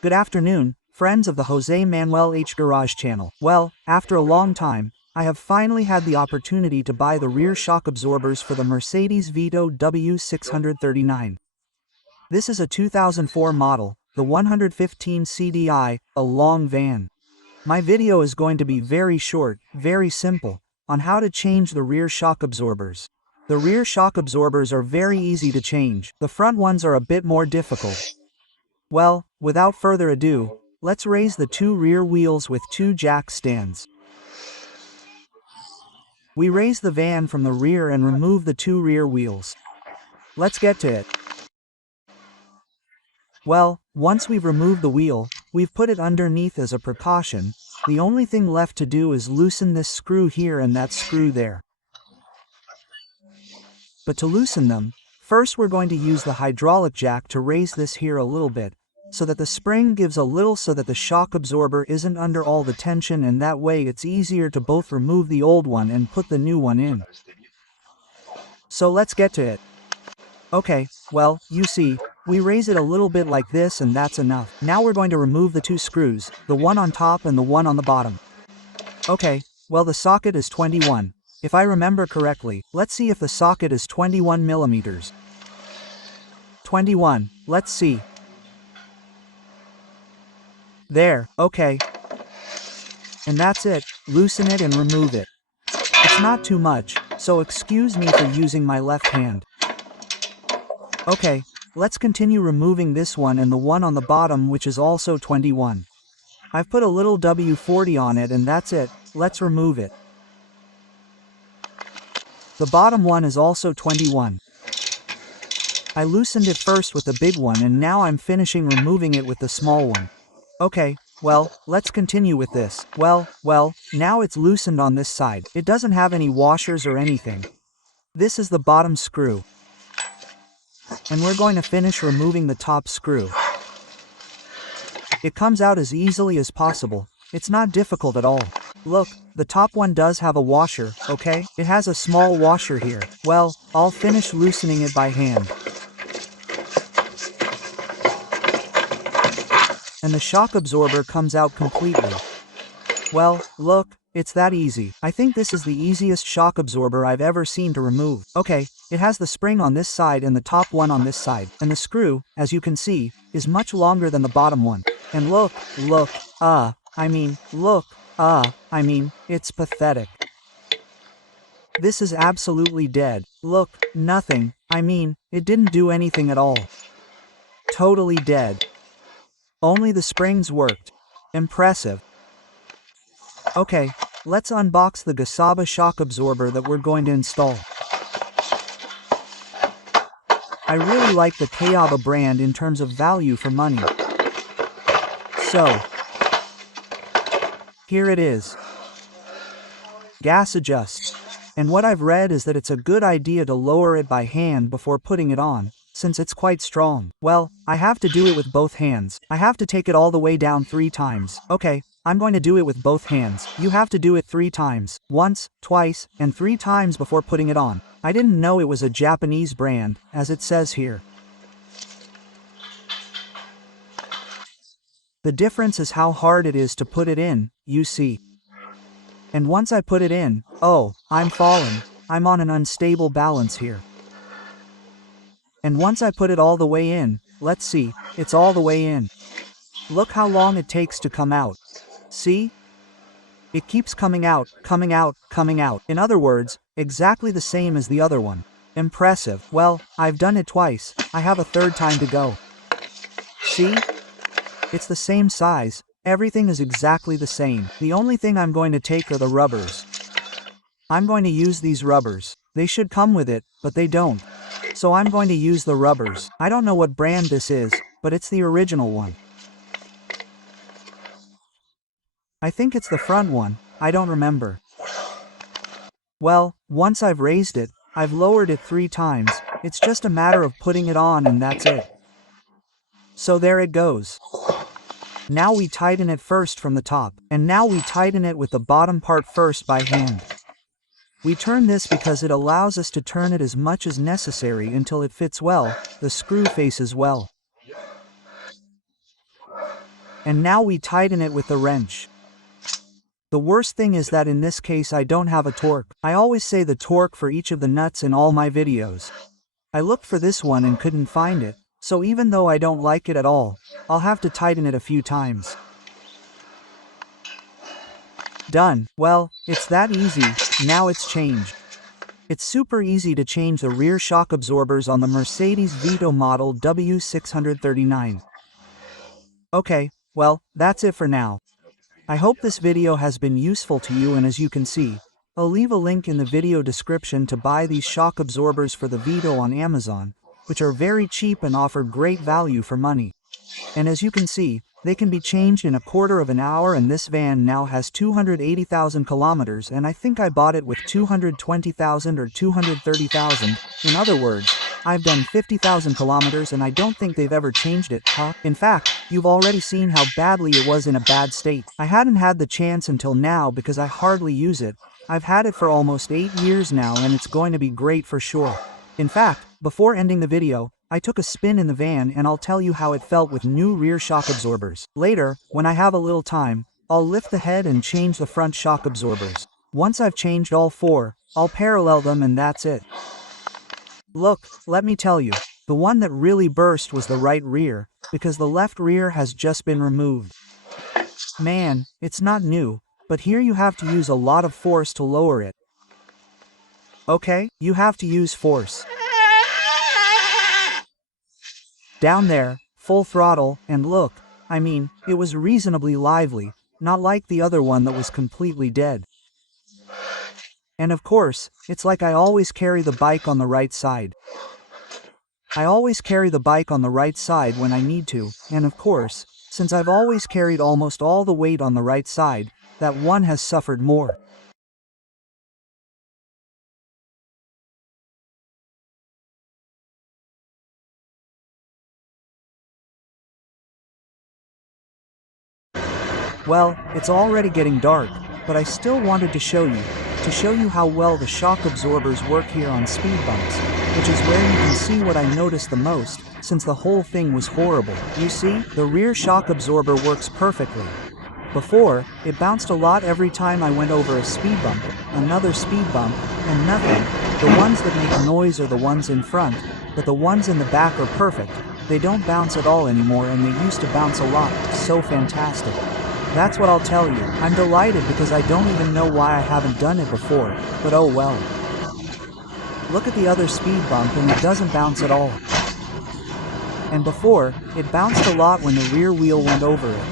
Good afternoon, friends of the Jose Manuel H. Garage channel. Well, after a long time, I have finally had the opportunity to buy the rear shock absorbers for the Mercedes Vito W639. This is a 2004 model, the 115 CDI, a long van. My video is going to be very short, very simple, on how to change the rear shock absorbers. The rear shock absorbers are very easy to change. The front ones are a bit more difficult. Well, without further ado, let's raise the two rear wheels with two jack stands. We raise the van from the rear and remove the two rear wheels. Let's get to it. Well, once we've removed the wheel, we've put it underneath as a precaution. The only thing left to do is loosen this screw here and that screw there. But to loosen them, first we're going to use the hydraulic jack to raise this here a little bit, so that the spring gives a little so that the shock absorber isn't under all the tension, and that way it's easier to both remove the old one and put the new one in. So let's get to it. Okay, well, you see, we raise it a little bit like this and that's enough. Now we're going to remove the two screws, the one on top and the one on the bottom. Okay, well the socket is 21. If I remember correctly, let's see if the socket is 21 millimeters. 21, let's see. There, okay. And that's it, loosen it and remove it. It's not too much, so excuse me for using my left hand. Okay, let's continue removing this one and the one on the bottom, which is also 21. I've put a little W40 on it and that's it, let's remove it. The bottom one is also 21. I loosened it first with the big one and now I'm finishing removing it with the small one. Okay, well, let's continue with this. Well, now it's loosened on this side. It doesn't have any washers or anything. This is the bottom screw. And we're going to finish removing the top screw. It comes out as easily as possible. It's not difficult at all. Look, the top one does have a washer, okay? It has a small washer here. Well, I'll finish loosening it by hand. And the shock absorber comes out completely. Well, look, it's that easy. I think this is the easiest shock absorber I've ever seen to remove. Okay, it has the spring on this side and the top one on this side. And the screw, as you can see, is much longer than the bottom one. And look, it's pathetic. This is absolutely dead. Look, nothing. It didn't do anything at all. Totally dead. Only the springs worked. Impressive. Okay, let's unbox the Gasaba shock absorber that we're going to install. I really like the Kayaba brand in terms of value for money. So, here it is. Gas adjust. And what I've read is that it's a good idea to lower it by hand before putting it on, since it's quite strong. Well, I have to do it with both hands. I have to take it all the way down 3 times. Okay, I'm going to do it with both hands. You have to do it 3 times. Once, twice, and 3 times before putting it on. I didn't know it was a Japanese brand, as it says here. The difference is how hard it is to put it in, you see. And once I put it in, oh, I'm falling. I'm on an unstable balance here. And once I put it all the way in, let's see, it's all the way in. Look how long it takes to come out. See? It keeps coming out, coming out, coming out. In other words, exactly the same as the other one. Impressive. Well, I've done it twice. I have a 3rd time to go. See? It's the same size. Everything is exactly the same. The only thing I'm going to take are the rubbers. I'm going to use these rubbers. They should come with it, but they don't. So I'm going to use the rubbers. I don't know what brand this is, but it's the original one. I think it's the front one. I don't remember. Well, once I've raised it, I've lowered it 3 times. It's just a matter of putting it on and that's it. So there it goes. Now we tighten it first from the top, and now we tighten it with the bottom part first by hand. We turn this because it allows us to turn it as much as necessary until it fits well, the screw faces well. And now we tighten it with the wrench. The worst thing is that in this case I don't have a torque. I always say the torque for each of the nuts in all my videos. I looked for this one and couldn't find it, so even though I don't like it at all, I'll have to tighten it a few times. Done. Well, it's that easy. Now it's changed. It's super easy to change the rear shock absorbers on the Mercedes Vito model W639. Okay, well, that's it for now. I hope this video has been useful to you, and as you can see, I'll leave a link in the video description to buy these shock absorbers for the Vito on Amazon, which are very cheap and offer great value for money. And as you can see, they can be changed in a quarter of an hour, and this van now has 280,000 kilometers, and I think I bought it with 220,000 or 230,000. In other words, I've done 50,000 kilometers and I don't think they've ever changed it, huh? In fact, you've already seen how badly it was in a bad state. I hadn't had the chance until now because I hardly use it. I've had it for almost 8 years now, and it's going to be great for sure. In fact, before ending the video, I took a spin in the van and I'll tell you how it felt with new rear shock absorbers. Later, when I have a little time, I'll lift the head and change the front shock absorbers. Once I've changed all 4, I'll parallel them and that's it. Look, let me tell you, the one that really burst was the right rear, because the left rear has just been removed. Man, it's not new, but here you have to use a lot of force to lower it. Okay, you have to use force. Down there, full throttle, and look, I mean, it was reasonably lively, not like the other one that was completely dead. And of course, it's like I always carry the bike on the right side. I always carry the bike on the right side when I need to, and of course, since I've always carried almost all the weight on the right side, that one has suffered more. Well, it's already getting dark, but I still wanted to show you how well the shock absorbers work here on speed bumps, which is where you can see what I noticed the most, since the whole thing was horrible. You see, the rear shock absorber works perfectly. Before, it bounced a lot every time I went over a speed bump, another speed bump, and nothing. The ones that make noise are the ones in front, but the ones in the back are perfect. They don't bounce at all anymore, and they used to bounce a lot. So fantastic. That's what I'll tell you. I'm delighted because I don't even know why I haven't done it before, but oh well. Look at the other speed bump and it doesn't bounce at all. And before, it bounced a lot when the rear wheel went over it.